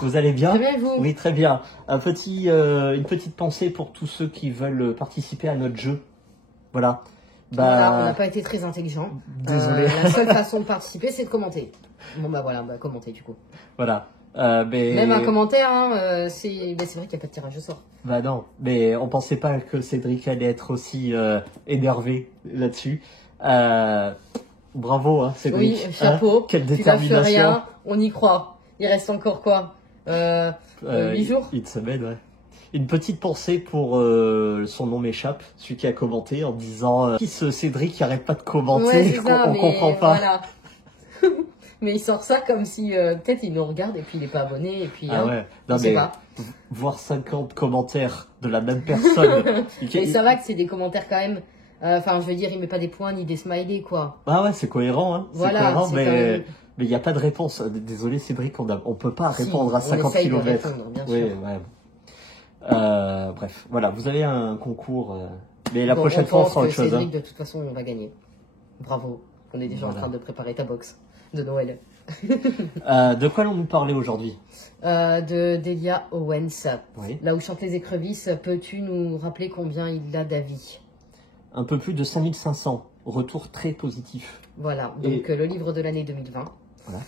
Vous allez bien? Très bien, et vous? Oui, très bien. Une petite pensée pour tous ceux qui veulent participer à notre jeu. Voilà. Voilà, on n'a pas été très intelligent. Désolé. La seule façon de participer, c'est de commenter. Bon bah voilà, commenter du coup. Voilà. Même un commentaire, hein, c'est vrai qu'il n'y a pas de tirage au sort. Bah non, mais on pensait pas que Cédric allait être aussi énervé là-dessus. Bravo, hein, Cédric. Oui, chapeau. Quelle Tu lâches détermination. rien, on y croit. Il reste encore quoi 8 jours. Une semaine, ouais. Une petite pensée pour son nom m'échappe, celui qui a commenté en disant qui ce Cédric qui arrête pas de commenter, Ouais, on comprend pas. Voilà. Mais il sort ça comme si peut-être il nous regarde et puis il n'est pas abonné et puis ouais. Non, on sait pas. Voir 50 commentaires de la même personne. Et ça va que c'est des commentaires quand même. Enfin, je veux dire, il met pas des points ni des smileys quoi. Ah ouais, c'est cohérent, hein. Voilà, c'est cohérent, c'est mais quand même... il n'y a pas de réponse. Désolé Cédric, on peut pas répondre à 50 essaye de km. répondre, bien sûr. Oui, ouais. Bref, voilà, vous avez un concours, mais la prochaine fois on fera autre chose. Cédric, de toute façon, on va gagner. Bravo, on est déjà en train de préparer ta box de Noël. De quoi allons-nous parler aujourd'hui? De Delia Owens. Oui. Là où chantent les écrevisses, peux-tu nous rappeler combien il a d'avis? Un peu plus de 5500, retour très positif. Voilà, donc le livre de l'année 2020. Voilà.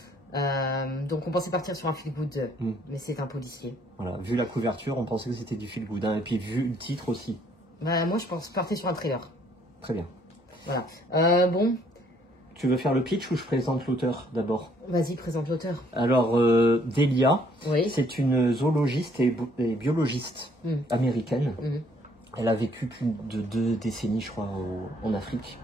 Donc on pensait partir sur un feel-good, mais c'est un policier. Voilà, vu la couverture, on pensait que c'était du feel-good, hein, et puis vu le titre aussi. Bah, moi je pense partir sur un trailer. Très bien. Voilà. Bon. Tu veux faire le pitch ou je présente l'auteur d'abord? Vas-y, présente l'auteur. Alors, Delia, oui. c'est une zoologiste et biologiste américaine. Elle a vécu plus de 2 décennies, je crois, en Afrique.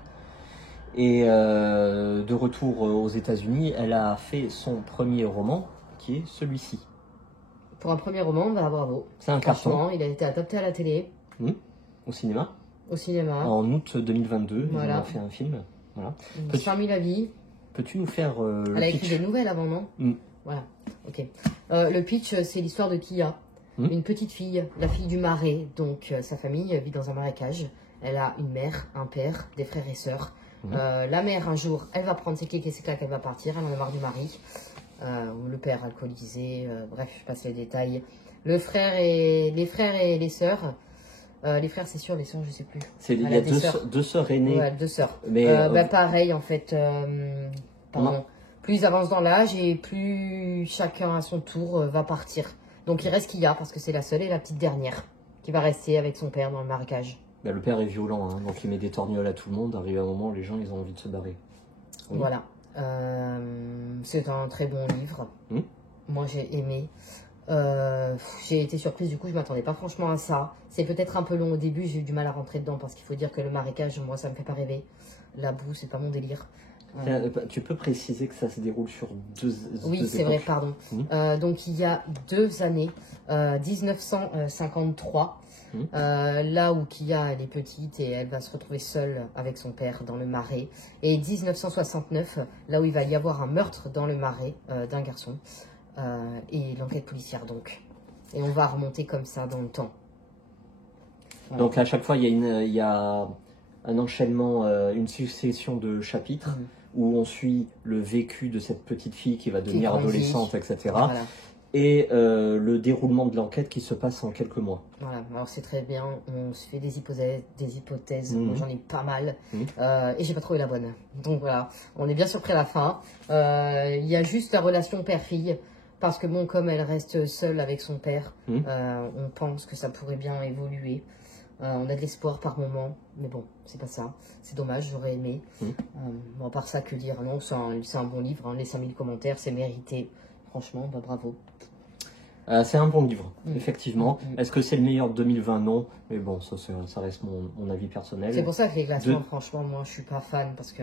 Et de retour aux États-Unis, elle a fait son premier roman, qui est celui-ci. Pour un premier roman, bah bravo. C'est un carton. Il a été adapté à la télé. Au cinéma. Au cinéma. En août 2022, voilà. ils ont fait un film. Voilà. 5000 avis. Peux-tu nous faire Elle a écrit des nouvelles avant, non? Voilà, ok. Le pitch, c'est l'histoire de Kia. Une petite fille, la fille du marais. Donc, sa famille vit dans un marécage. Elle a une mère, un père, des frères et sœurs. La mère, un jour, elle va prendre ses clics et ses claques, elle va partir. Elle en a marre du mari. Le père alcoolisé. Bref, je passe les détails. Les frères et les sœurs. Les frères, c'est sûr, les sœurs, je sais plus. Il y a deux sœurs aînées. Ouais, 2 sœurs. Mais pareil, en fait. Plus ils avancent dans l'âge et plus chacun à son tour va partir. Donc il reste Kia parce que c'est la seule et la petite dernière qui va rester avec son père dans le marécage. Bah, le père est violent, hein, donc il met des torgnoles à tout le monde. Arrivé à un moment, les gens, ils ont envie de se barrer. Oui. Voilà. C'est un très bon livre. Moi, j'ai aimé. J'ai été surprise, du coup je m'attendais pas franchement à ça. C'est peut-être un peu long au début, j'ai eu du mal à rentrer dedans parce qu'il faut dire que le marécage, moi ça me fait pas rêver. La boue, c'est pas mon délire. Tu peux préciser que ça se déroule sur deux Oui, c'est vrai, pardon. Donc il y a 2 années, 1953, là où Kia elle est petite et elle va se retrouver seule avec son père dans le marais. Et 1969, là où il va y avoir un meurtre dans le marais d'un garçon. Et l'enquête policière donc. Et on va remonter comme ça dans le temps. Voilà. Donc à chaque fois, il y a un enchaînement, une succession de chapitres où on suit le vécu de cette petite fille qui va devenir adolescente, etc. Voilà. Et le déroulement de l'enquête qui se passe en quelques mois. Voilà, alors c'est très bien, on se fait des hypothèses. Moi j'en ai pas mal, et j'ai pas trouvé la bonne. Donc voilà, on est bien surpris à la fin. Il y a juste la relation père-fille, parce que bon, comme elle reste seule avec son père, on pense que ça pourrait bien évoluer. On a de l'espoir par moment, mais bon, c'est pas ça. C'est dommage, j'aurais aimé. À part ça, que dire? Non, c'est un bon livre, hein. Les 5000 commentaires, c'est mérité. Franchement, bah, bravo. C'est un bon livre, effectivement. Est-ce que c'est le meilleur de 2020? Non. Mais bon, ça reste mon avis personnel. C'est pour ça que les classements, franchement, moi, je suis pas fan. Parce que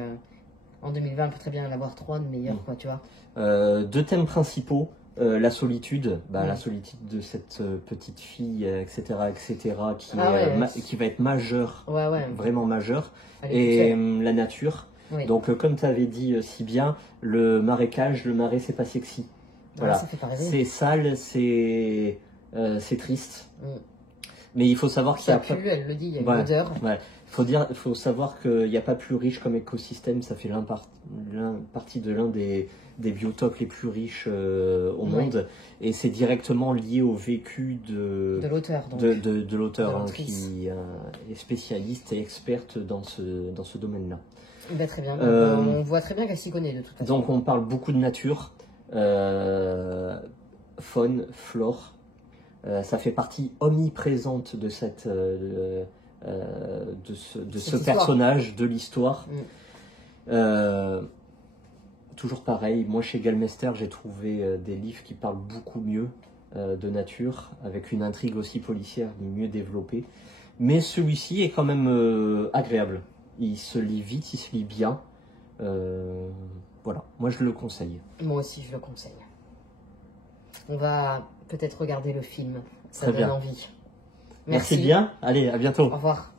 en 2020, on peut très bien en avoir 3 de meilleurs, quoi, tu vois. 2 thèmes principaux. La solitude, la solitude de cette petite fille, etc., qui va être majeure, vraiment majeure, et la nature. Donc, comme tu avais dit si bien, le marécage, le marais, c'est pas sexy. Voilà, c'est sale, c'est triste. Mais il faut savoir qu'il y a pas... elle le dit, il y a une odeur. Ouais. Faut savoir qu'il n'y a pas plus riche comme écosystème, ça fait partie de l'un des biotopes les plus riches au monde, et c'est directement lié au vécu de l'auteur, de l'auteur qui est spécialiste et experte dans ce domaine-là. Bah, très bien, on voit très bien qu'elle s'y connaît de toute façon. Donc on parle beaucoup de nature, faune, flore, ça fait partie omniprésente de cette... de ce personnage, de l'histoire. Toujours pareil, moi chez Galmester, j'ai trouvé des livres qui parlent beaucoup mieux de nature, avec une intrigue aussi policière mieux développée. Mais celui-ci est quand même agréable. Il se lit vite, il se lit bien. Voilà, moi je le conseille. Moi aussi je le conseille. On va peut-être regarder le film, ça donne envie. Merci bien, allez, à bientôt. Au revoir.